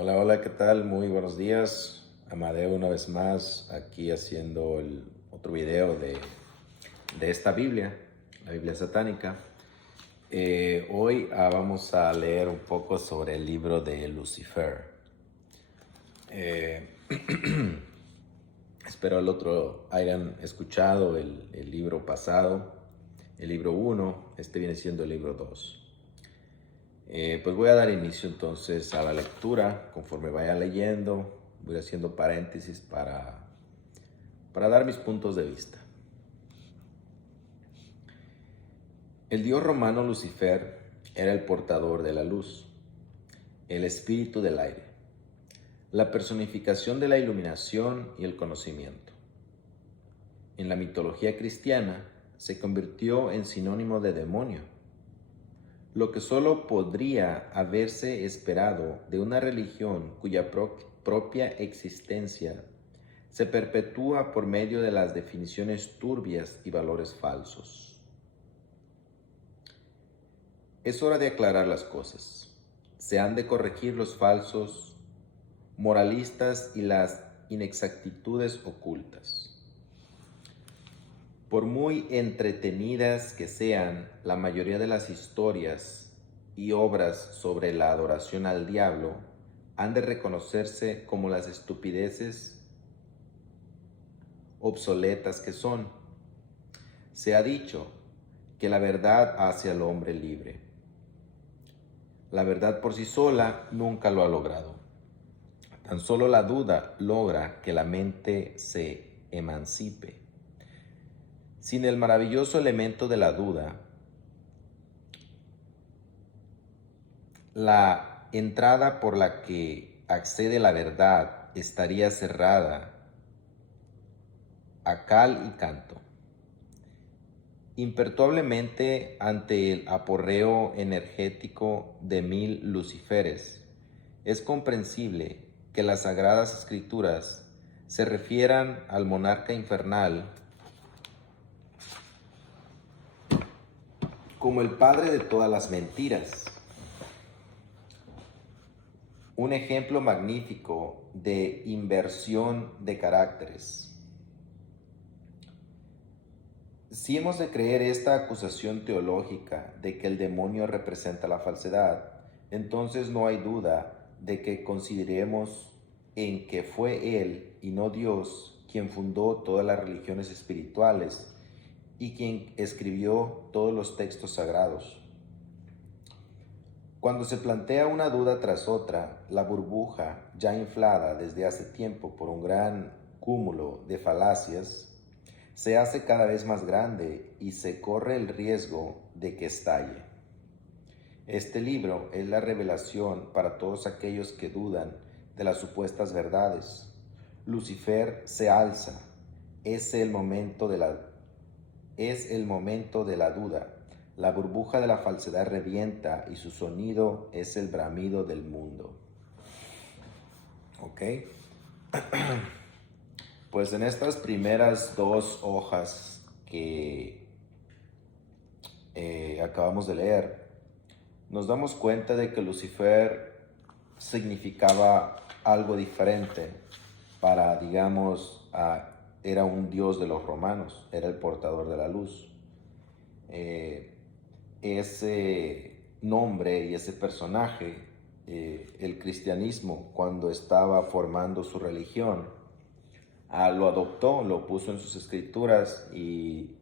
Hola, hola, ¿qué tal? Muy buenos días. Amadeo una vez más aquí haciendo el otro video de esta Biblia, la Biblia satánica. Hoy vamos a leer un poco sobre el libro de Lucifer. Eh, Espero el otro hayan escuchado el libro pasado, el libro 1, este viene siendo el libro 2. Pues voy a dar inicio entonces a la lectura. Conforme vaya leyendo, voy haciendo paréntesis para dar mis puntos de vista. El dios romano Lucifer era el portador de la luz, el espíritu del aire, la personificación de la iluminación y el conocimiento. En la mitología cristiana se convirtió en sinónimo de demonio, lo que solo podría haberse esperado de una religión cuya propia existencia se perpetúa por medio de las definiciones turbias y valores falsos. Es hora de aclarar las cosas. Se han de corregir los falsos moralistas y las inexactitudes ocultas. Por muy entretenidas que sean, la mayoría de las historias y obras sobre la adoración al diablo han de reconocerse como las estupideces obsoletas que son. Se ha dicho que la verdad hace al hombre libre. La verdad por sí sola nunca lo ha logrado. Tan solo la duda logra que la mente se emancipe. Sin el maravilloso elemento de la duda, la entrada por la que accede la verdad estaría cerrada a cal y canto. Imperturbablemente ante el aporreo energético de 1000 luciferes, es comprensible que las sagradas escrituras se refieran al monarca infernal como el padre de todas las mentiras. Un ejemplo magnífico de inversión de caracteres. Si hemos de creer esta acusación teológica de que el demonio representa la falsedad, entonces no hay duda de que consideremos en que fue él y no Dios quien fundó todas las religiones espirituales y quien escribió todos los textos sagrados. Cuando se plantea una duda tras otra, la burbuja, ya inflada desde hace tiempo por un gran cúmulo de falacias, se hace cada vez más grande y se corre el riesgo de que estalle. Este libro es la revelación para todos aquellos que dudan de las supuestas verdades. Lucifer se alza, es el momento de la duda. La burbuja de la falsedad revienta y su sonido es el bramido del mundo. ¿Ok? Pues en estas primeras dos hojas que acabamos de leer, nos damos cuenta de que Lucifer significaba algo diferente para, digamos, era un dios de los romanos, era el portador de la luz. Ese nombre y ese personaje, el cristianismo, cuando estaba formando su religión, lo adoptó, lo puso en sus escrituras y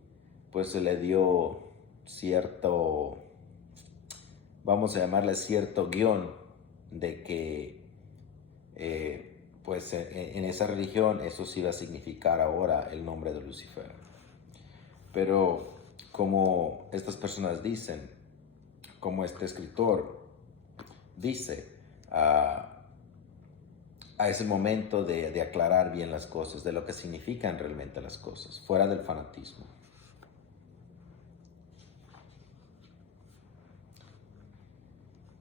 pues se le dio cierto, vamos a llamarle cierto guión de que pues en esa religión eso sí va a significar ahora el nombre de Lucifer. Pero como estas personas dicen, como este escritor dice, es el momento de aclarar bien las cosas, de lo que significan realmente las cosas, fuera del fanatismo.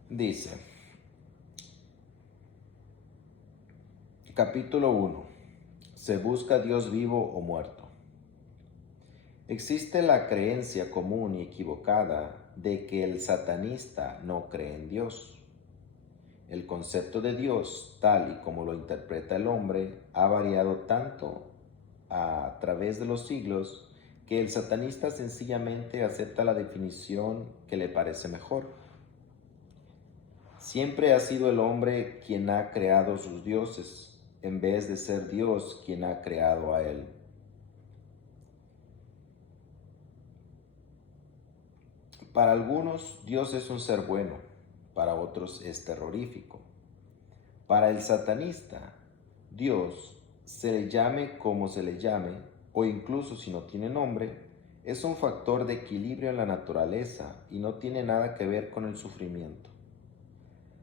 Dice, capítulo 1. Se busca Dios vivo o muerto. Existe la creencia común y equivocada de que el satanista no cree en Dios. El concepto de Dios, tal y como lo interpreta el hombre, ha variado tanto a través de los siglos que el satanista sencillamente acepta la definición que le parece mejor. Siempre ha sido el hombre quien ha creado sus dioses, en vez de ser Dios quien ha creado a él. Para algunos, Dios es un ser bueno, para otros es terrorífico. Para el satanista, Dios, se le llame como se le llame, o incluso si no tiene nombre, es un factor de equilibrio en la naturaleza y no tiene nada que ver con el sufrimiento.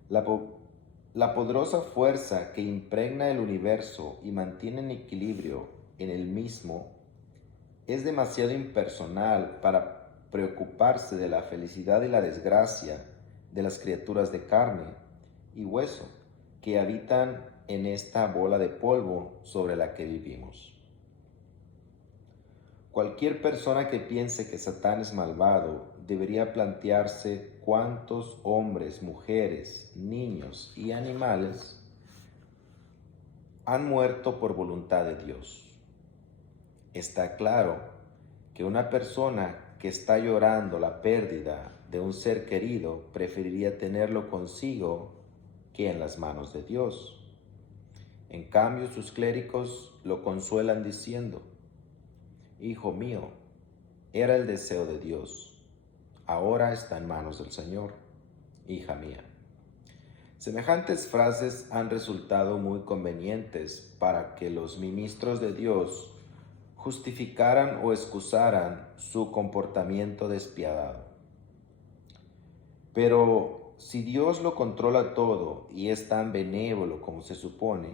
La poderosa fuerza que impregna el universo y mantiene en equilibrio en el mismo es demasiado impersonal para preocuparse de la felicidad y la desgracia de las criaturas de carne y hueso que habitan en esta bola de polvo sobre la que vivimos. Cualquier persona que piense que Satán es malvado debería plantearse cuántos hombres, mujeres, niños y animales han muerto por voluntad de Dios. Está claro que una persona que está llorando la pérdida de un ser querido preferiría tenerlo consigo que en las manos de Dios. En cambio, sus clérigos lo consuelan diciendo: Hijo mío, era el deseo de Dios, ahora está en manos del Señor. Hija mía. Semejantes frases han resultado muy convenientes para que los ministros de Dios justificaran o excusaran su comportamiento despiadado. Pero si Dios lo controla todo y es tan benévolo como se supone,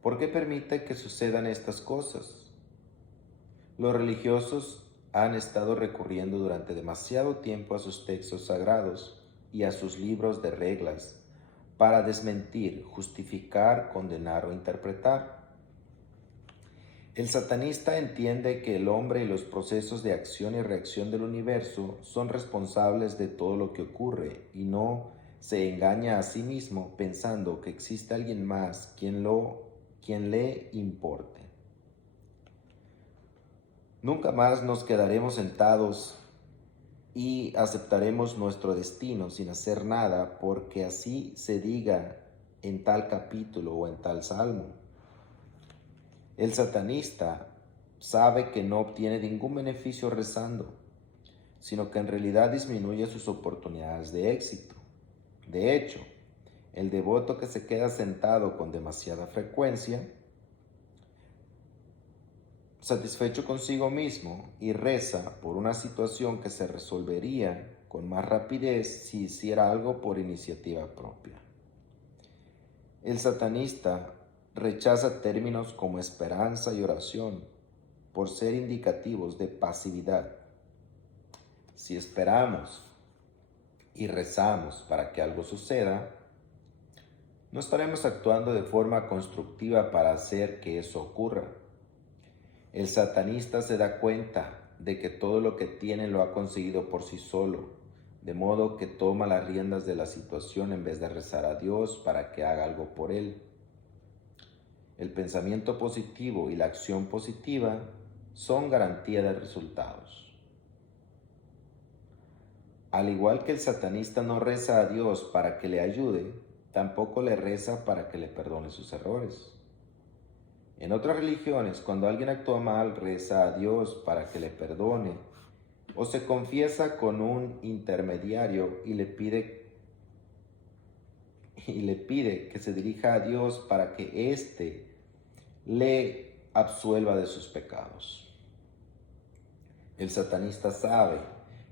¿por qué permite que sucedan estas cosas? Los religiosos han estado recurriendo durante demasiado tiempo a sus textos sagrados y a sus libros de reglas para desmentir, justificar, condenar o interpretar. El satanista entiende que el hombre y los procesos de acción y reacción del universo son responsables de todo lo que ocurre y no se engaña a sí mismo pensando que existe alguien más quien le importe. Nunca más nos quedaremos sentados y aceptaremos nuestro destino sin hacer nada porque así se diga en tal capítulo o en tal salmo. El satanista sabe que no obtiene ningún beneficio rezando, sino que en realidad disminuye sus oportunidades de éxito. De hecho, el devoto que se queda sentado con demasiada frecuencia, satisfecho consigo mismo, y reza por una situación que se resolvería con más rapidez si hiciera algo por iniciativa propia. El satanista rechaza términos como esperanza y oración por ser indicativos de pasividad. Si esperamos y rezamos para que algo suceda, no estaremos actuando de forma constructiva para hacer que eso ocurra. El satanista se da cuenta de que todo lo que tiene lo ha conseguido por sí solo, de modo que toma las riendas de la situación en vez de rezar a Dios para que haga algo por él. El pensamiento positivo y la acción positiva son garantía de resultados. Al igual que el satanista no reza a Dios para que le ayude, tampoco le reza para que le perdone sus errores. En otras religiones, cuando alguien actúa mal, reza a Dios para que le perdone, o se confiesa con un intermediario y le pide que se dirija a Dios para que éste le absuelva de sus pecados. El satanista sabe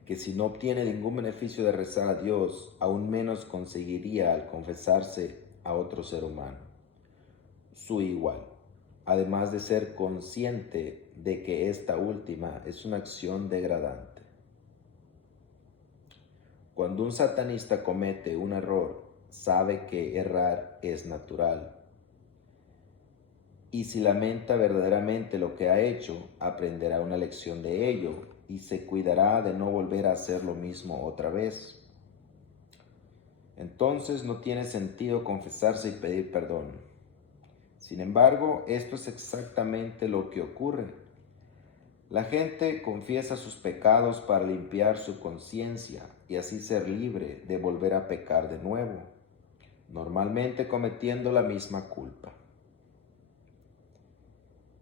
que si no obtiene ningún beneficio de rezar a Dios, aún menos conseguiría al confesarse a otro ser humano, su igual, además de ser consciente de que esta última es una acción degradante. Cuando un satanista comete un error, sabe que errar es natural. Y si lamenta verdaderamente lo que ha hecho, aprenderá una lección de ello y se cuidará de no volver a hacer lo mismo otra vez. Entonces no tiene sentido confesarse y pedir perdón. Sin embargo, esto es exactamente lo que ocurre. La gente confiesa sus pecados para limpiar su conciencia y así ser libre de volver a pecar de nuevo, normalmente cometiendo la misma culpa.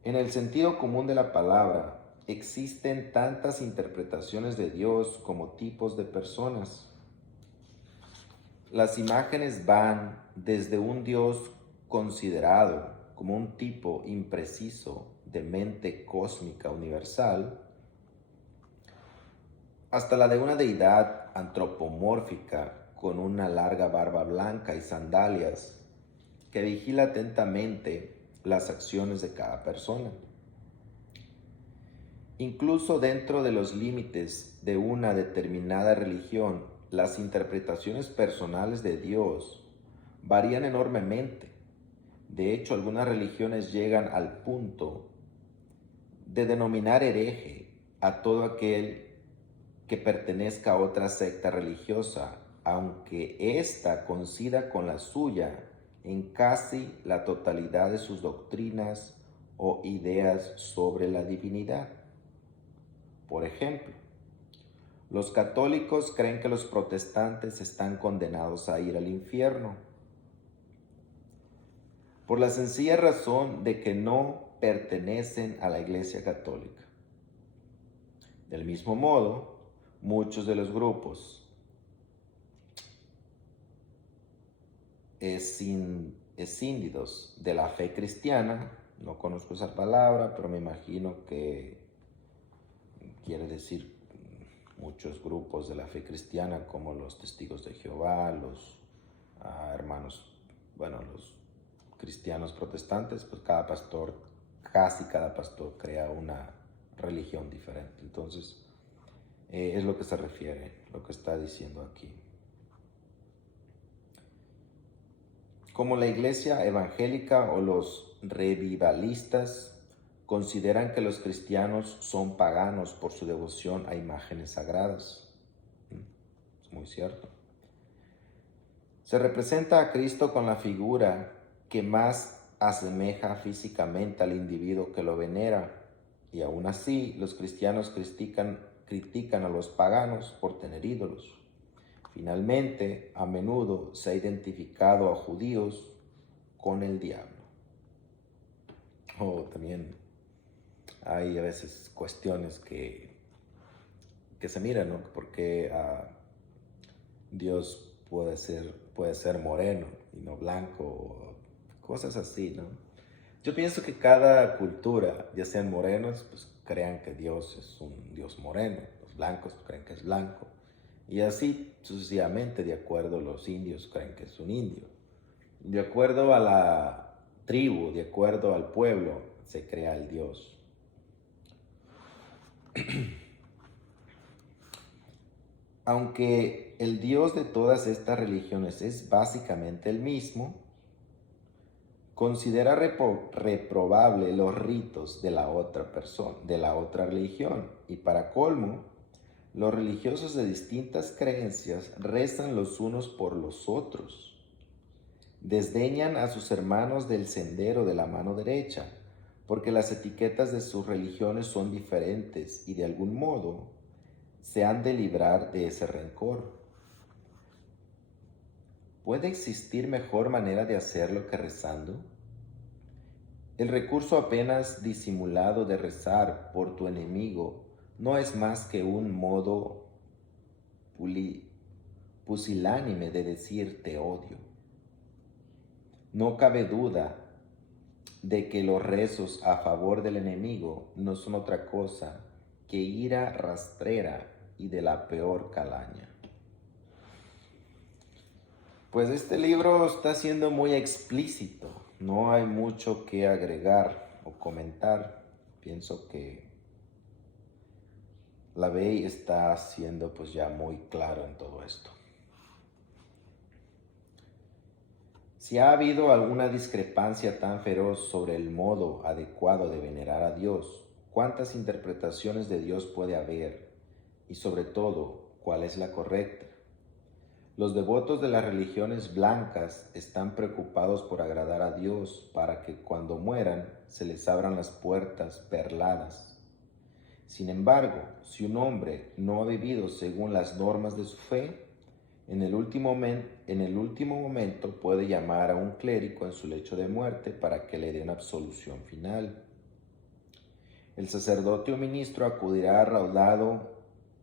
En el sentido común de la palabra, existen tantas interpretaciones de Dios como tipos de personas. Las imágenes van desde un Dios considerado como un tipo impreciso de mente cósmica universal, hasta la de una deidad antropomórfica con una larga barba blanca y sandalias que vigila atentamente las acciones de cada persona. Incluso dentro de los límites de una determinada religión, las interpretaciones personales de Dios varían enormemente. De hecho, algunas religiones llegan al punto de denominar hereje a todo aquel que pertenezca a otra secta religiosa, aunque ésta coincida con la suya en casi la totalidad de sus doctrinas o ideas sobre la divinidad. Por ejemplo, los católicos creen que los protestantes están condenados a ir al infierno, por la sencilla razón de que no pertenecen a la Iglesia Católica. Del mismo modo, muchos de los grupos escíndidos de la fe cristiana, no conozco esa palabra, pero me imagino que quiere decir muchos grupos de la fe cristiana como los Testigos de Jehová, los los cristianos protestantes, pues casi cada pastor crea una religión diferente. Entonces, es lo que se refiere, lo que está diciendo aquí. Como la iglesia evangélica o los revivalistas consideran que los cristianos son paganos por su devoción a imágenes sagradas. Es muy cierto. Se representa a Cristo con la figura que más asemeja físicamente al individuo que lo venera, y aún así los cristianos critican a los paganos por tener ídolos. Finalmente, a menudo se ha identificado a judíos con el diablo. También hay a veces cuestiones que se miran, ¿no? Porque Dios puede ser moreno y no blanco, o cosas así, ¿no? Yo pienso que cada cultura, ya sean morenos, pues crean que Dios es un Dios moreno, los blancos creen que es blanco, y así sucesivamente, de acuerdo, los indios creen que es un indio. De acuerdo a la tribu, de acuerdo al pueblo, se crea el Dios. Aunque el Dios de todas estas religiones es básicamente el mismo, considera reprobable los ritos de la otra persona, de la otra religión, y para colmo, los religiosos de distintas creencias rezan los unos por los otros. Desdeñan a sus hermanos del sendero de la mano derecha, porque las etiquetas de sus religiones son diferentes y de algún modo se han de librar de ese rencor. ¿Puede existir mejor manera de hacerlo que rezando? El recurso apenas disimulado de rezar por tu enemigo no es más que un modo pusilánime de decir te odio. No cabe duda de que los rezos a favor del enemigo no son otra cosa que ira rastrera y de la peor calaña. Pues este libro está siendo muy explícito, no hay mucho que agregar o comentar. Pienso que la ley está siendo pues ya muy claro en todo esto. Si ha habido alguna discrepancia tan feroz sobre el modo adecuado de venerar a Dios, ¿cuántas interpretaciones de Dios puede haber? Y sobre todo, ¿cuál es la correcta? Los devotos de las religiones blancas están preocupados por agradar a Dios para que cuando mueran se les abran las puertas perladas. Sin embargo, si un hombre no ha vivido según las normas de su fe, en el último momento puede llamar a un clérigo en su lecho de muerte para que le dé una absolución final. El sacerdote o ministro acudirá arraudado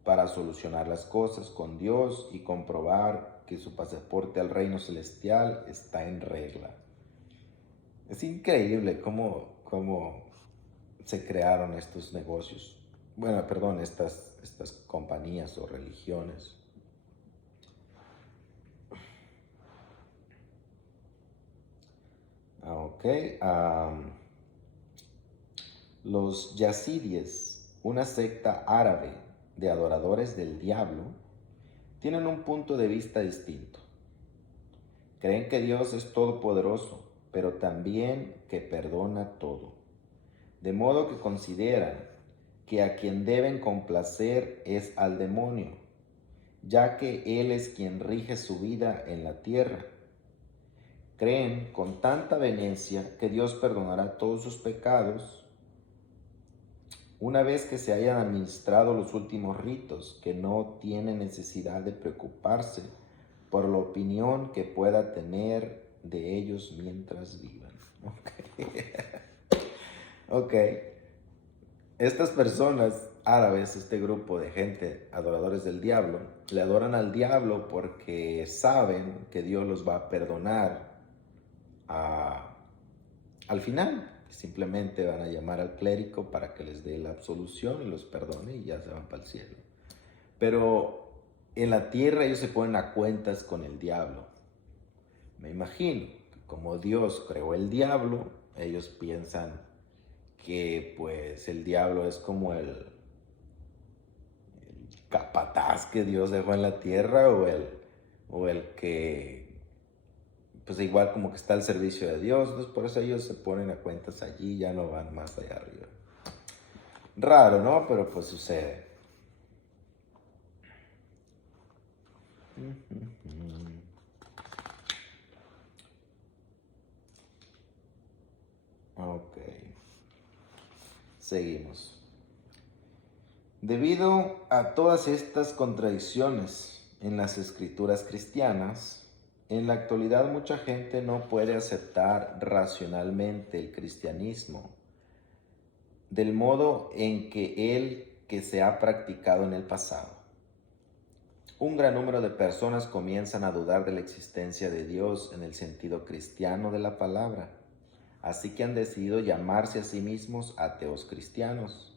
para solucionar las cosas con Dios y comprobar que su pasaporte al reino celestial está en regla. Es increíble cómo se crearon estos negocios. Bueno, perdón, estas compañías o religiones. Ok. Los yazidíes, una secta árabe de adoradores del diablo, tienen un punto de vista distinto. Creen que Dios es todopoderoso, pero también que perdona todo. De modo que consideran que a quien deben complacer es al demonio, ya que él es quien rige su vida en la tierra. Creen con tanta vehemencia que Dios perdonará todos sus pecados una vez que se hayan administrado los últimos ritos, que no tiene necesidad de preocuparse por la opinión que pueda tener de ellos mientras vivan. Ok. Estas personas árabes, este grupo de gente, adoradores del diablo, le adoran al diablo porque saben que Dios los va a perdonar al final. Simplemente van a llamar al clérigo para que les dé la absolución y los perdone y ya se van para el cielo. Pero en la tierra ellos se ponen a cuentas con el diablo. Me imagino que como Dios creó el diablo, ellos piensan que pues el diablo es como el capataz que Dios dejó en la tierra o el que pues igual como que está al servicio de Dios. Entonces por eso ellos se ponen a cuentas allí, ya no van más allá arriba. Raro, ¿no? Pero pues sucede. Ok. Seguimos. Debido a todas estas contradicciones en las escrituras cristianas, en la actualidad mucha gente no puede aceptar racionalmente el cristianismo del modo en que se ha practicado en el pasado. Un gran número de personas comienzan a dudar de la existencia de Dios en el sentido cristiano de la palabra, así que han decidido llamarse a sí mismos ateos cristianos.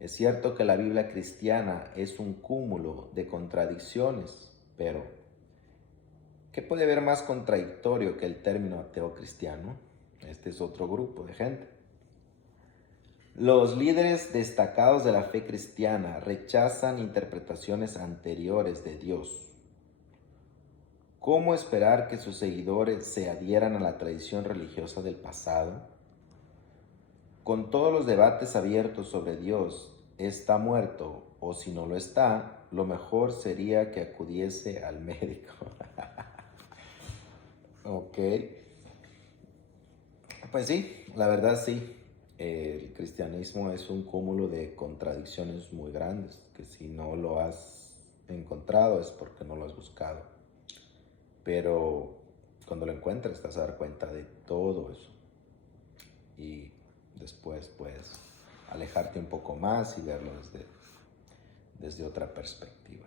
Es cierto que la Biblia cristiana es un cúmulo de contradicciones, pero ¿qué puede haber más contradictorio que el término ateo cristiano? Este es otro grupo de gente. Los líderes destacados de la fe cristiana rechazan interpretaciones anteriores de Dios. ¿Cómo esperar que sus seguidores se adhieran a la tradición religiosa del pasado? Con todos los debates abiertos sobre Dios, ¿está muerto o si no lo está? Lo mejor sería que acudiese al médico. Ok. Pues sí, la verdad sí. El cristianismo es un cúmulo de contradicciones muy grandes, que si no lo has encontrado es porque no lo has buscado. Pero cuando lo encuentres te vas a dar cuenta de todo eso. Y después puedes alejarte un poco más y verlo desde otra perspectiva.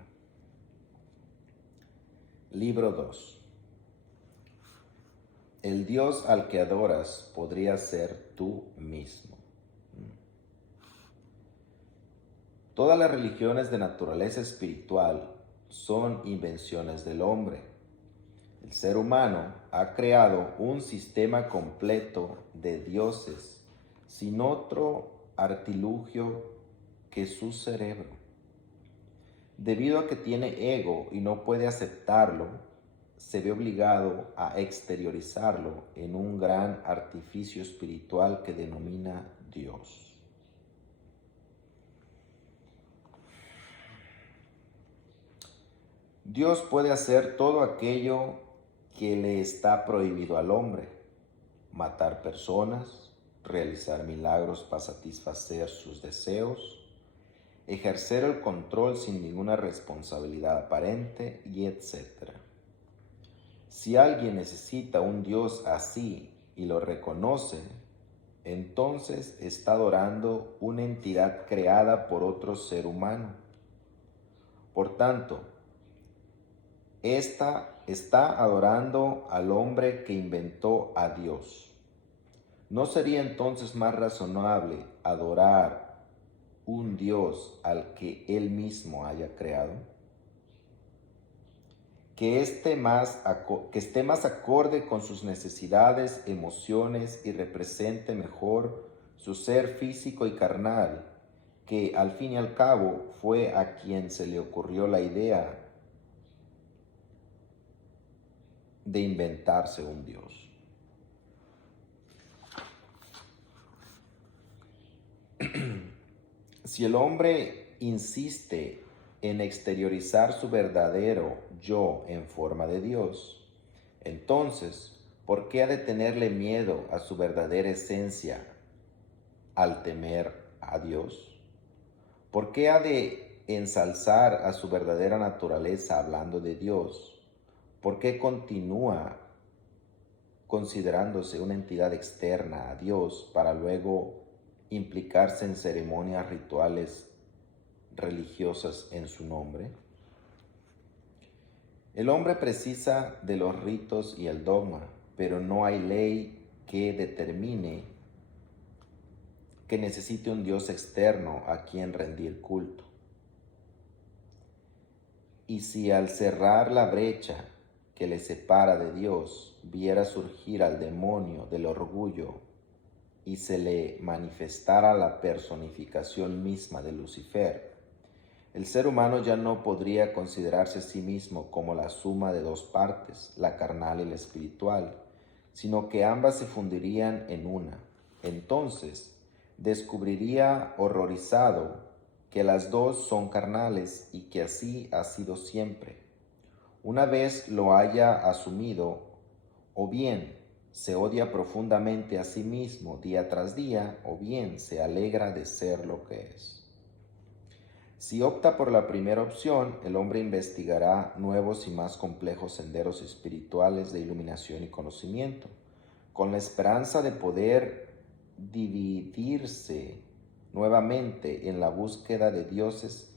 Libro 2. El Dios al que adoras podría ser tú mismo. Todas las religiones de naturaleza espiritual son invenciones del hombre. El ser humano ha creado un sistema completo de dioses sin otro artilugio que su cerebro. Debido a que tiene ego y no puede aceptarlo, se ve obligado a exteriorizarlo en un gran artificio espiritual que denomina Dios. Dios puede hacer todo aquello que le está prohibido al hombre: matar personas, realizar milagros para satisfacer sus deseos, ejercer el control sin ninguna responsabilidad aparente, y etc. Si alguien necesita un Dios así y lo reconoce, entonces está adorando una entidad creada por otro ser humano. Por tanto, esta está adorando al hombre que inventó a Dios. ¿No sería entonces más razonable adorar un Dios al que él mismo haya creado? Que esté más acorde con sus necesidades, emociones, y represente mejor su ser físico y carnal, que al fin y al cabo fue a quien se le ocurrió la idea de inventarse un Dios. Si el hombre insiste en exteriorizar su verdadero yo en forma de Dios, entonces, ¿por qué ha de tenerle miedo a su verdadera esencia al temer a Dios? ¿Por qué ha de ensalzar a su verdadera naturaleza hablando de Dios? ¿Por qué continúa considerándose una entidad externa a Dios para luego implicarse en ceremonias rituales religiosas en su nombre? El hombre precisa de los ritos y el dogma, pero no hay ley que determine que necesite un Dios externo a quien rendir culto. Y si al cerrar la brecha que le separa de Dios viera surgir al demonio del orgullo y se le manifestara la personificación misma de Lucifer, el ser humano ya no podría considerarse a sí mismo como la suma de dos partes, la carnal y la espiritual, sino que ambas se fundirían en una. Entonces, descubriría horrorizado que las dos son carnales y que así ha sido siempre. Una vez lo haya asumido, o bien se odia profundamente a sí mismo día tras día, o bien se alegra de ser lo que es. Si opta por la primera opción, el hombre investigará nuevos y más complejos senderos espirituales de iluminación y conocimiento, con la esperanza de poder dividirse nuevamente en la búsqueda de dioses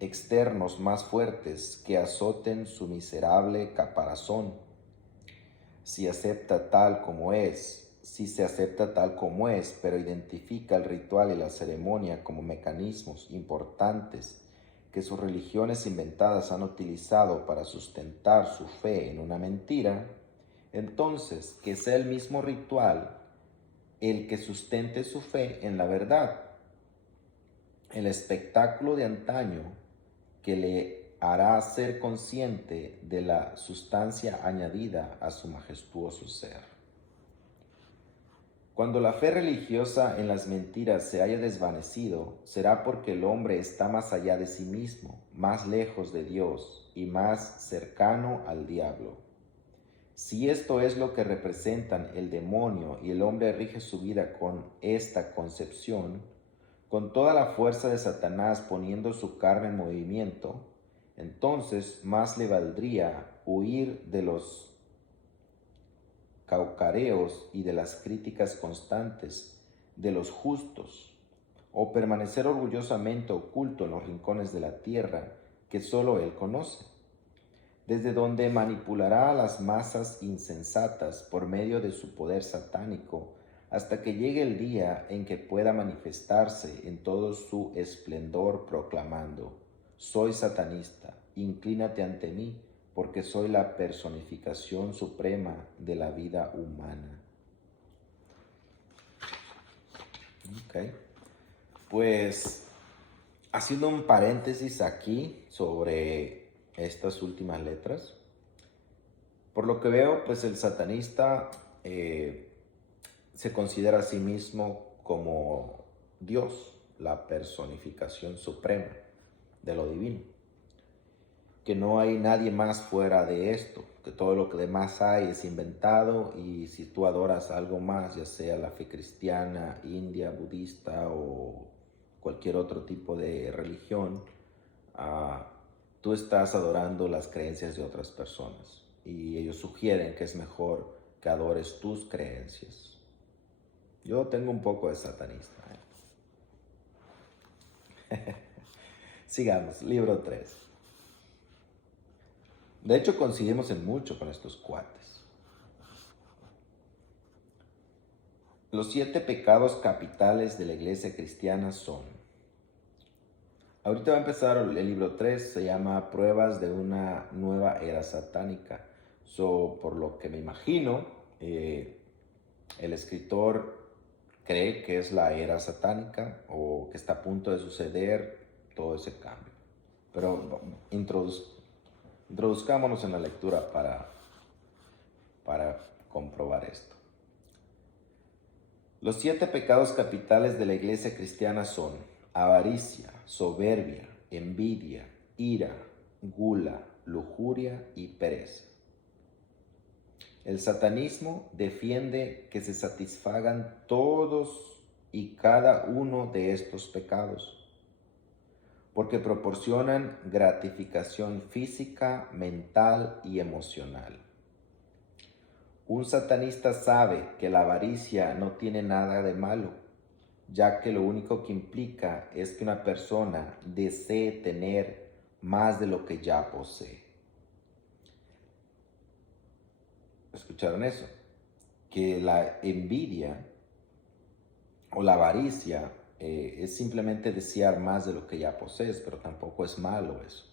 externos más fuertes que azoten su miserable caparazón. Si se acepta tal como es, pero identifica el ritual y la ceremonia como mecanismos importantes que sus religiones inventadas han utilizado para sustentar su fe en una mentira, entonces que sea el mismo ritual el que sustente su fe en la verdad. El espectáculo de antaño que le hará ser consciente de la sustancia añadida a su majestuoso ser. Cuando la fe religiosa en las mentiras se haya desvanecido, será porque el hombre está más allá de sí mismo, más lejos de Dios y más cercano al diablo. Si esto es lo que representan el demonio y el hombre rige su vida con esta concepción, con toda la fuerza de Satanás poniendo su carne en movimiento, entonces más le valdría huir de los caucareos y de las críticas constantes de los justos, o permanecer orgullosamente oculto en los rincones de la tierra que solo él conoce, desde donde manipulará a las masas insensatas por medio de su poder satánico hasta que llegue el día en que pueda manifestarse en todo su esplendor proclamando: soy satanista, inclínate ante mí, porque soy la personificación suprema de la vida humana. Ok, pues haciendo un paréntesis aquí sobre estas últimas letras, por lo que veo, pues el satanista se considera a sí mismo como Dios, la personificación suprema de lo divino. que no hay nadie más fuera de esto, que todo lo que demás hay es inventado, y si tú adoras algo más, ya sea la fe cristiana, india, budista o cualquier otro tipo de religión, ah, tú estás adorando las creencias de otras personas, y ellos sugieren que es mejor que adores tus creencias. Yo tengo un poco de satanista. Sigamos, libro 3. De hecho, coincidimos en mucho con estos cuates. Los 7 pecados capitales de la iglesia cristiana son... Ahorita va a empezar el libro 3, se llama Pruebas de una nueva era satánica. Por lo que me imagino, el escritor cree que es la era satánica o que está a punto de suceder todo ese cambio. Pero introduzcámonos en la lectura para comprobar esto. Los 7 pecados capitales de la iglesia cristiana son avaricia, soberbia, envidia, ira, gula, lujuria y pereza. El satanismo defiende que se satisfagan todos y cada uno de estos pecados, porque proporcionan gratificación física, mental y emocional. Un satanista sabe que la avaricia no tiene nada de malo, ya que lo único que implica es que una persona desee tener más de lo que ya posee. ¿Escucharon eso? Que la envidia o la avaricia es simplemente desear más de lo que ya posees, pero tampoco es malo eso.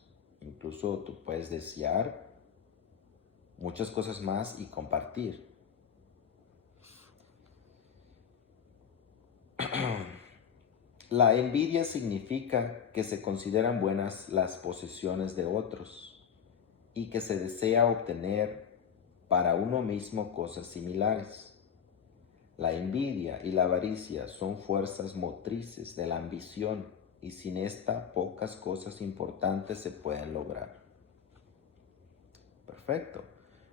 Incluso tú puedes desear muchas cosas más y compartir. La envidia significa que se consideran buenas las posesiones de otros y que se desea obtener para uno mismo cosas similares. La envidia y la avaricia son fuerzas motrices de la ambición, y sin esta pocas cosas importantes se pueden lograr. Perfecto.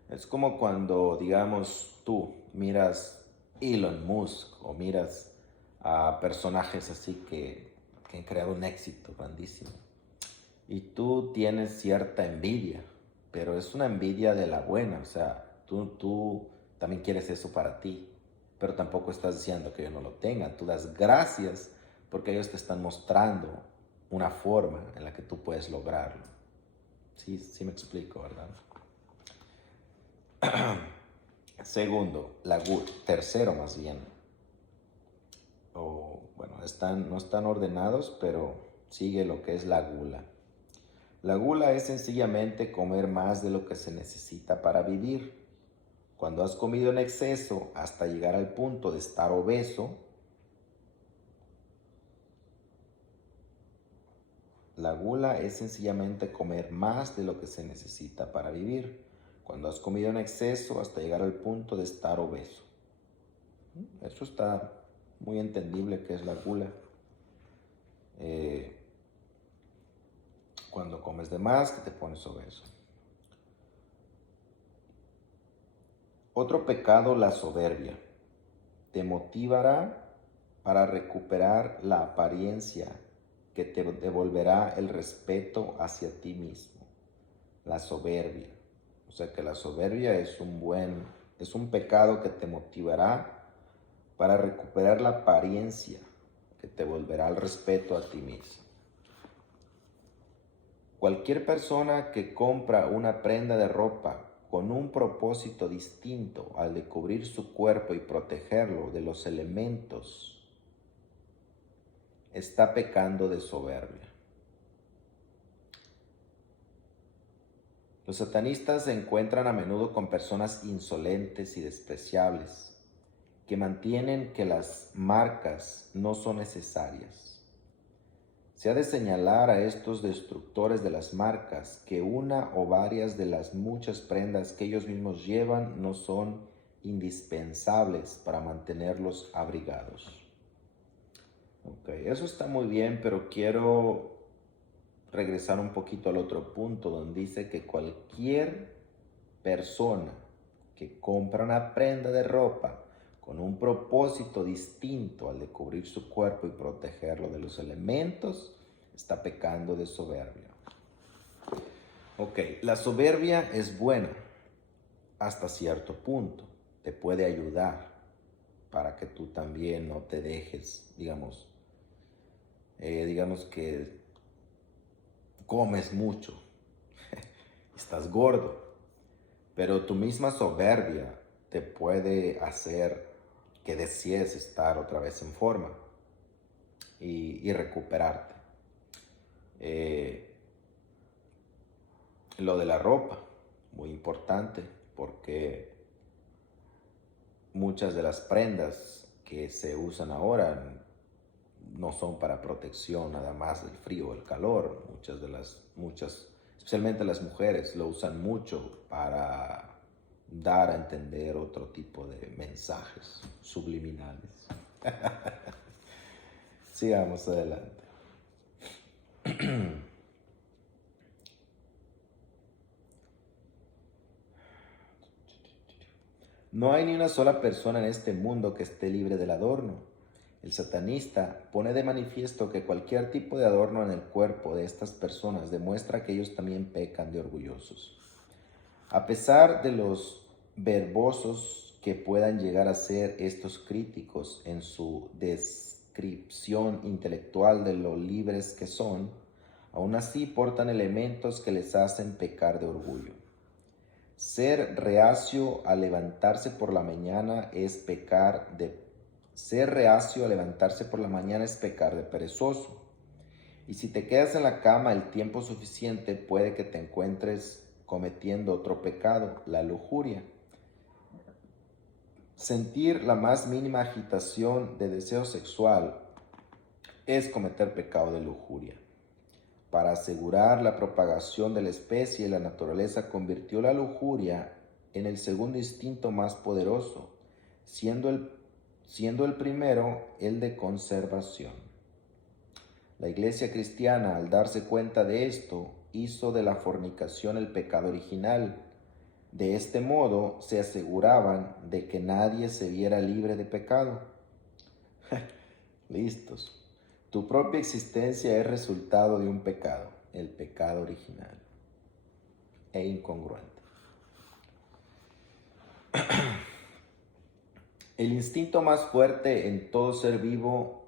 Es como cuando, digamos, tú miras Elon Musk o miras a personajes así que han creado un éxito grandísimo, y tú tienes cierta envidia, pero es una envidia de la buena. O sea, tú también quieres eso para ti, pero tampoco estás diciendo que yo no lo tenga. Tú das gracias porque ellos te están mostrando una forma en la que tú puedes lograrlo. Sí, sí me explico, ¿verdad? Segundo, tercero más bien. Bueno, no están ordenados, pero sigue lo que es la gula. La gula es sencillamente comer más de lo que se necesita para vivir. Cuando has comido en exceso hasta llegar al punto de estar obeso, la gula es sencillamente comer más de lo que se necesita para vivir. Cuando has comido en exceso hasta llegar al punto de estar obeso. Eso está muy entendible, que es la gula. Cuando comes de más, que te pones obeso. Otro pecado, la soberbia. Te motivará para recuperar la apariencia que te devolverá el respeto hacia ti mismo. La soberbia. O sea que la soberbia es un pecado que te motivará para recuperar la apariencia que te volverá el respeto a ti mismo. Cualquier persona que compra una prenda de ropa con un propósito distinto al de cubrir su cuerpo y protegerlo de los elementos, está pecando de soberbia. Los satanistas se encuentran a menudo con personas insolentes y despreciables que mantienen que las marcas no son necesarias. Se ha de señalar a estos destructores de las marcas que una o varias de las muchas prendas que ellos mismos llevan no son indispensables para mantenerlos abrigados. Ok, eso está muy bien, pero quiero regresar un poquito al otro punto donde dice que cualquier persona que compra una prenda de ropa con un propósito distinto al de cubrir su cuerpo y protegerlo de los elementos, está pecando de soberbia. Ok, la soberbia es buena hasta cierto punto. Te puede ayudar para que tú también no te dejes, digamos que comes mucho, estás gordo, pero tu misma soberbia te puede hacer que desees estar otra vez en forma y recuperarte. Lo de la ropa, muy importante, porque muchas de las prendas que se usan ahora no son para protección nada más del frío o el calor. Especialmente las mujeres, lo usan mucho para dar a entender otro tipo de mensajes subliminales. Sigamos adelante. No hay ni una sola persona en este mundo que esté libre del adorno. El satanista pone de manifiesto que cualquier tipo de adorno en el cuerpo de estas personas demuestra que ellos también pecan de orgullosos. A pesar de los verbosos que puedan llegar a ser estos críticos en su descripción intelectual de lo libres que son, aún así portan elementos que les hacen pecar de orgullo. Ser reacio a levantarse por la mañana es pecar de perezoso. Y si te quedas en la cama el tiempo suficiente, puede que te encuentres cometiendo otro pecado, la lujuria. Sentir la más mínima agitación de deseo sexual es cometer pecado de lujuria. Para asegurar la propagación de la especie, la naturaleza convirtió la lujuria en el segundo instinto más poderoso, siendo el primero el de conservación. La Iglesia cristiana, al darse cuenta de esto, hizo de la fornicación el pecado original. De este modo se aseguraban de que nadie se viera libre de pecado. Listos. Tu propia existencia es resultado de un pecado, el pecado original, e incongruente. El instinto más fuerte en todo ser vivo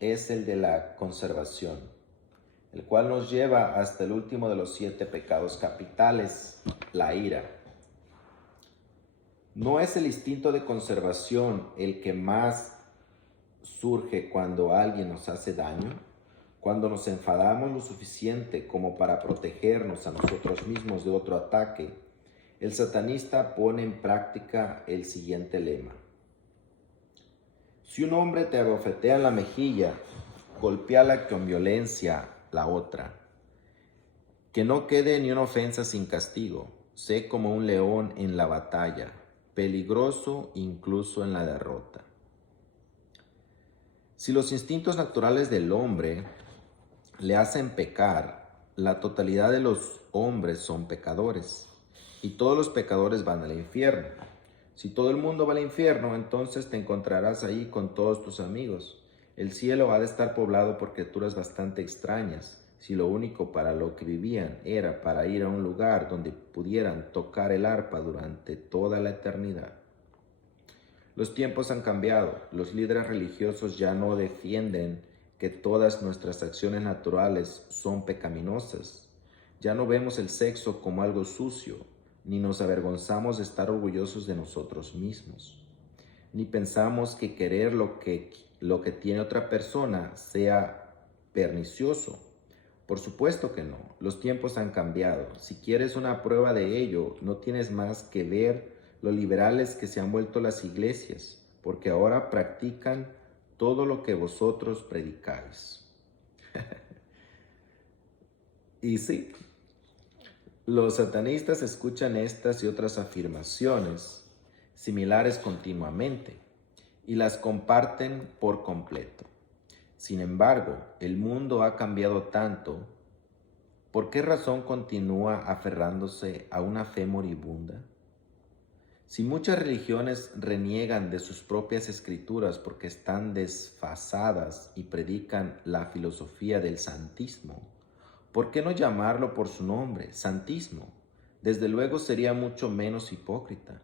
es el de la conservación, el cual nos lleva hasta el último de los 7 pecados capitales, la ira. ¿No es el instinto de conservación el que más surge cuando alguien nos hace daño? Cuando nos enfadamos lo suficiente como para protegernos a nosotros mismos de otro ataque, el satanista pone en práctica el siguiente lema. Si un hombre te abofetea en la mejilla, golpéala con violencia la otra. Que no quede ni una ofensa sin castigo. Sé como un león en la batalla, peligroso incluso en la derrota. Si los instintos naturales del hombre le hacen pecar, la totalidad de los hombres son pecadores, y todos los pecadores van al infierno. Si todo el mundo va al infierno, entonces te encontrarás ahí con todos tus amigos. El cielo ha de estar poblado por criaturas bastante extrañas, si lo único para lo que vivían era para ir a un lugar donde pudieran tocar el arpa durante toda la eternidad. Los tiempos han cambiado. Los líderes religiosos ya no defienden que todas nuestras acciones naturales son pecaminosas. Ya no vemos el sexo como algo sucio, ni nos avergonzamos de estar orgullosos de nosotros mismos, ni pensamos que querer lo que tiene otra persona sea pernicioso. Por supuesto que no. Los tiempos han cambiado. Si quieres una prueba de ello, no tienes más que ver lo liberales que se han vuelto las iglesias, porque ahora practican todo lo que vosotros predicáis. Y sí, los satanistas escuchan estas y otras afirmaciones similares continuamente y las comparten por completo. Sin embargo, el mundo ha cambiado tanto ¿Por qué razón continúa aferrándose a una fe moribunda? Si muchas religiones reniegan de sus propias escrituras porque están desfasadas y predican la filosofía del santismo, ¿por qué no llamarlo por su nombre, santismo? Desde luego sería mucho menos hipócrita.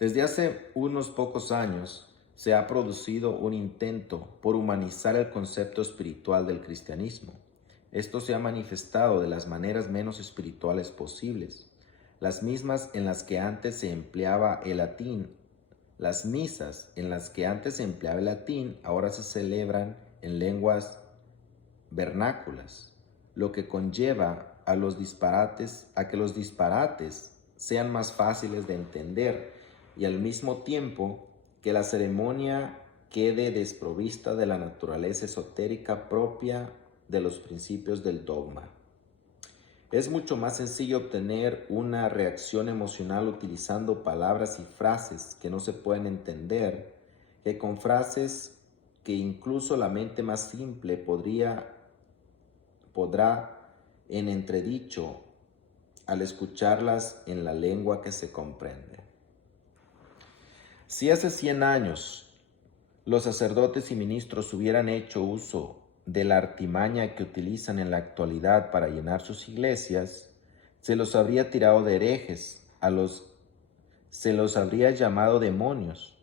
Desde hace unos pocos años se ha producido un intento por humanizar el concepto espiritual del cristianismo. Esto se ha manifestado de las maneras menos espirituales posibles, las mismas en las que antes se empleaba el latín. Las misas en las que antes se empleaba el latín ahora se celebran en lenguas vernáculas, lo que conlleva a que los disparates sean más fáciles de entender y al mismo tiempo que la ceremonia quede desprovista de la naturaleza esotérica propia de los principios del dogma. Es mucho más sencillo obtener una reacción emocional utilizando palabras y frases que no se pueden entender que con frases que incluso la mente más simple podrá en entredicho al escucharlas en la lengua que se comprende. Si hace 100 años los sacerdotes y ministros hubieran hecho uso de la artimaña que utilizan en la actualidad para llenar sus iglesias, se los habría tirado de herejes, se los habría llamado demonios,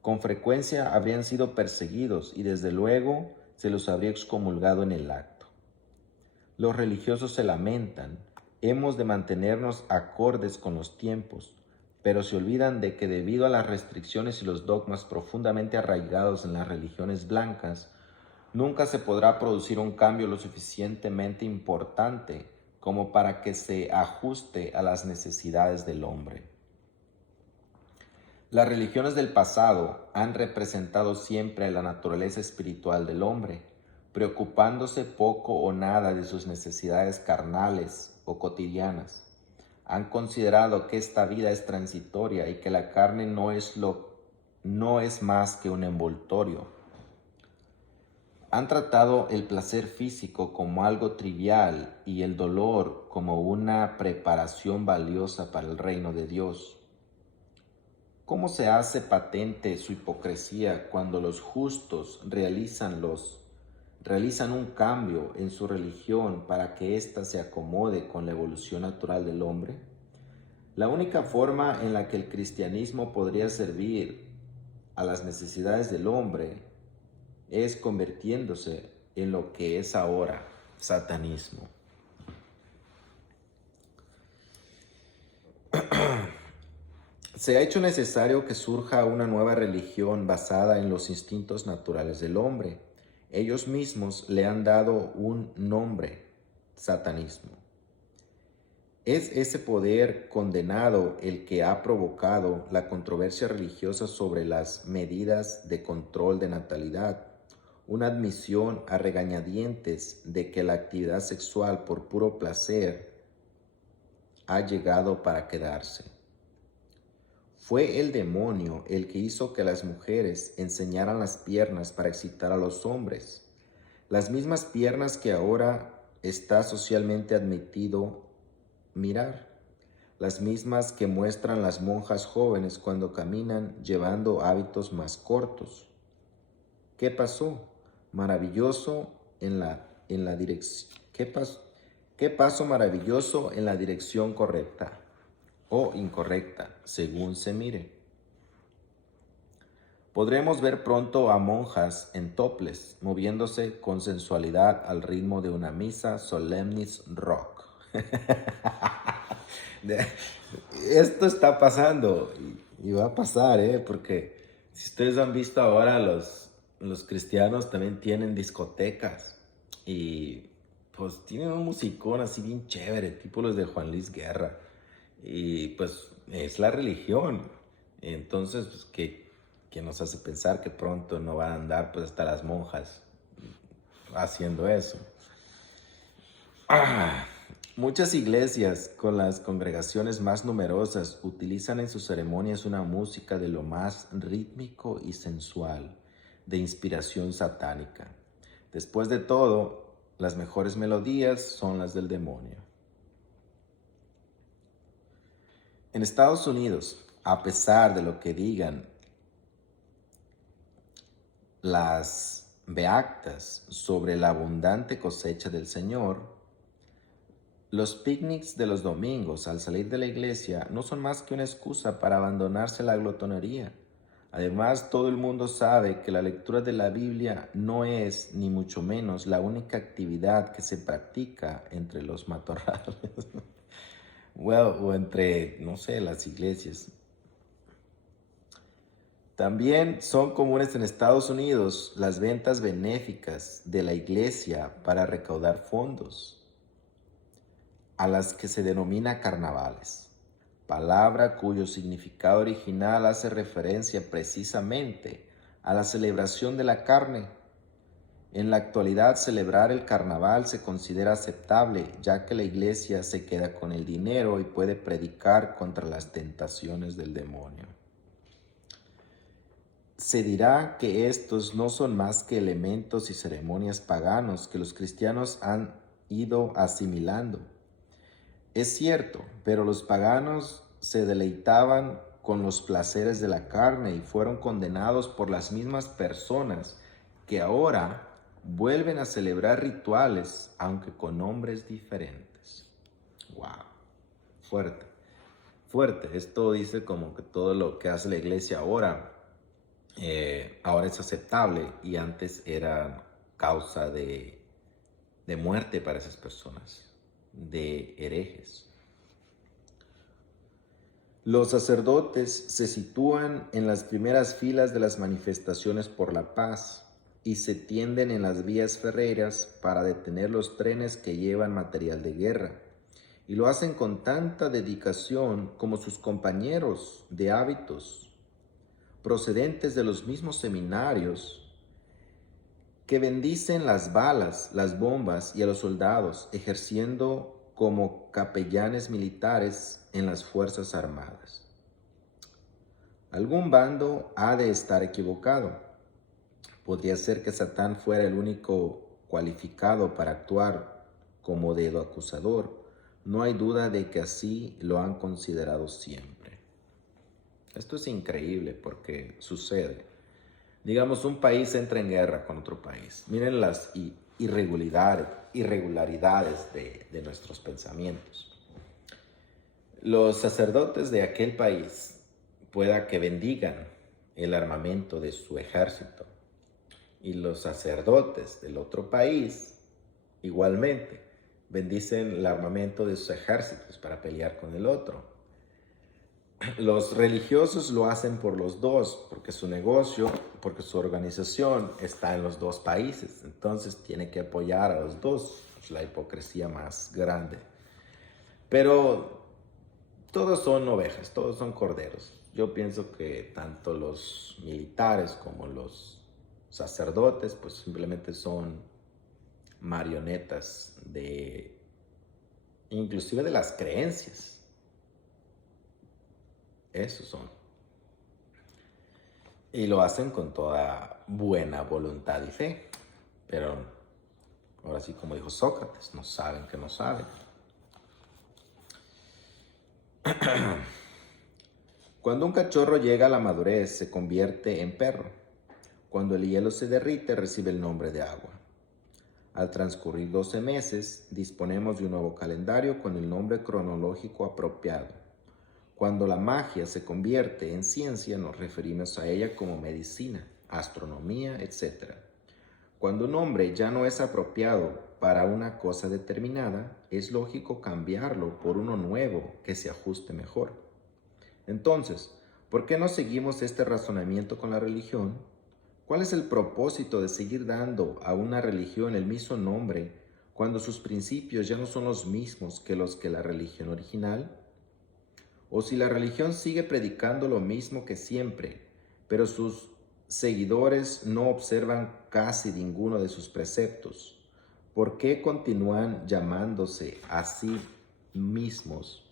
con frecuencia habrían sido perseguidos y desde luego se los habría excomulgado en el acto. Los religiosos se lamentan, hemos de mantenernos acordes con los tiempos, pero se olvidan de que debido a las restricciones y los dogmas profundamente arraigados en las religiones blancas, nunca se podrá producir un cambio lo suficientemente importante como para que se ajuste a las necesidades del hombre. Las religiones del pasado han representado siempre la naturaleza espiritual del hombre, preocupándose poco o nada de sus necesidades carnales o cotidianas. Han considerado que esta vida es transitoria y que la carne no es más que un envoltorio. Han tratado el placer físico como algo trivial y el dolor como una preparación valiosa para el reino de Dios. ¿Cómo se hace patente su hipocresía cuando los justos realizan un cambio en su religión para que ésta se acomode con la evolución natural del hombre? La única forma en la que el cristianismo podría servir a las necesidades del hombre es convirtiéndose en lo que es ahora satanismo. Se ha hecho necesario que surja una nueva religión basada en los instintos naturales del hombre. Ellos mismos le han dado un nombre, satanismo. Es ese poder condenado el que ha provocado la controversia religiosa sobre las medidas de control de natalidad, una admisión a regañadientes de que la actividad sexual por puro placer ha llegado para quedarse. Fue el demonio el que hizo que las mujeres enseñaran las piernas para excitar a los hombres, las mismas piernas que ahora está socialmente admitido mirar, las mismas que muestran las monjas jóvenes cuando caminan llevando hábitos más cortos. ¿Qué pasó? Maravilloso en la dirección. ¿Qué pasó maravilloso en la dirección correcta o incorrecta, según se mire? Podremos ver pronto a monjas en toples moviéndose con sensualidad al ritmo de una misa solemnis rock. Esto está pasando y va a pasar, porque si ustedes han visto ahora, los cristianos también tienen discotecas y pues tienen un musicón así bien chévere, tipo los de Juan Luis Guerra, y pues es la religión. Entonces, pues, que nos hace pensar que pronto no van a andar pues hasta las monjas haciendo eso. Muchas iglesias con las congregaciones más numerosas utilizan en sus ceremonias una música de lo más rítmico y sensual, de inspiración satánica. Después de todo, las mejores melodías son las del demonio. En Estados Unidos, a pesar de lo que digan las beatas sobre la abundante cosecha del Señor, los picnics de los domingos al salir de la iglesia no son más que una excusa para abandonarse a la glotonería. Además, todo el mundo sabe que la lectura de la Biblia no es, ni mucho menos, la única actividad que se practica entre los matorrales. O entre, no sé, las iglesias. También son comunes en Estados Unidos las ventas benéficas de la iglesia para recaudar fondos, a las que se denomina carnavales, palabra cuyo significado original hace referencia precisamente a la celebración de la carne. En la actualidad, celebrar el carnaval se considera aceptable, ya que la iglesia se queda con el dinero y puede predicar contra las tentaciones del demonio. Se dirá que estos no son más que elementos y ceremonias paganos que los cristianos han ido asimilando. Es cierto, pero los paganos se deleitaban con los placeres de la carne y fueron condenados por las mismas personas que ahora vuelven a celebrar rituales, aunque con nombres diferentes. ¡Wow! Fuerte, fuerte. Esto dice como que todo lo que hace la iglesia ahora es aceptable y antes era causa de muerte para esas personas, de herejes. Los sacerdotes se sitúan en las primeras filas de las manifestaciones por la paz y se tienden en las vías férreas para detener los trenes que llevan material de guerra. Y lo hacen con tanta dedicación como sus compañeros de hábitos, procedentes de los mismos seminarios, que bendicen las balas, las bombas y a los soldados, ejerciendo como capellanes militares en las Fuerzas Armadas. Algún bando ha de estar equivocado. Podría ser que Satán fuera el único cualificado para actuar como dedo acusador. No hay duda de que así lo han considerado siempre. Esto es increíble porque sucede. Digamos, un país entra en guerra con otro país. Miren las irregularidades de nuestros pensamientos. Los sacerdotes de aquel país pueda que bendigan el armamento de su ejército, y los sacerdotes del otro país igualmente bendicen el armamento de sus ejércitos para pelear con el otro. Los religiosos lo hacen por los dos, porque su negocio, porque su organización está en los dos países. Entonces tiene que apoyar a los dos. Es la hipocresía más grande. Pero todos son ovejas, todos son corderos. Yo pienso que tanto los militares como los sacerdotes, pues simplemente son marionetas inclusive de las creencias. Esos son. Y lo hacen con toda buena voluntad y fe. Pero ahora sí, como dijo Sócrates, no saben que no saben. Cuando un cachorro llega a la madurez, se convierte en perro. Cuando el hielo se derrite, recibe el nombre de agua. Al transcurrir 12 meses, disponemos de un nuevo calendario con el nombre cronológico apropiado. Cuando la magia se convierte en ciencia, nos referimos a ella como medicina, astronomía, etc. Cuando un nombre ya no es apropiado para una cosa determinada, es lógico cambiarlo por uno nuevo que se ajuste mejor. Entonces, ¿por qué no seguimos este razonamiento con la religión? ¿Cuál es el propósito de seguir dando a una religión el mismo nombre cuando sus principios ya no son los mismos que los que la religión original? O si la religión sigue predicando lo mismo que siempre, pero sus seguidores no observan casi ninguno de sus preceptos, ¿por qué continúan llamándose a sí mismos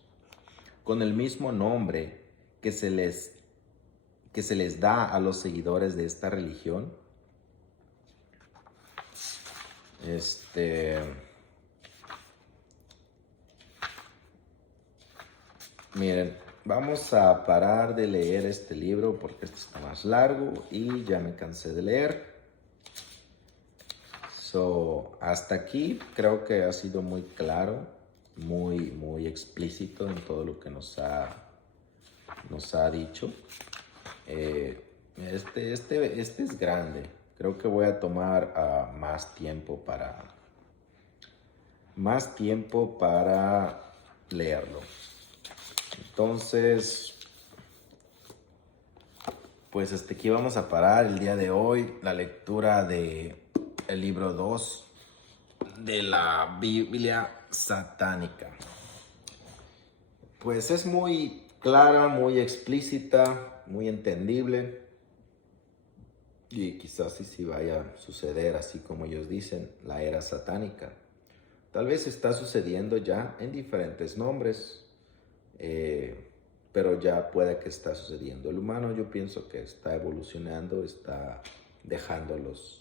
con el mismo nombre que se les da a los seguidores de esta religión? Este, miren, vamos a parar de leer este libro porque este está más largo y ya me cansé de leer. Hasta aquí creo que ha sido muy claro, muy explícito en todo lo que nos ha dicho. Este es grande. Creo que voy a tomar más tiempo para leerlo. Entonces, pues aquí vamos a parar el día de hoy la lectura de el libro 2 de la Biblia satánica. Pues es muy clara, muy explícita, muy entendible y quizás sí vaya a suceder así como ellos dicen, la era satánica. Tal vez está sucediendo ya en diferentes nombres, pero ya puede que está sucediendo. El humano yo pienso que está evolucionando, está dejando los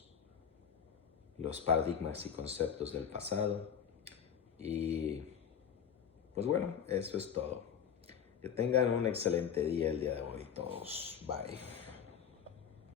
paradigmas y conceptos del pasado. Y pues bueno, eso es todo. Que tengan un excelente día el día de hoy todos. Bye.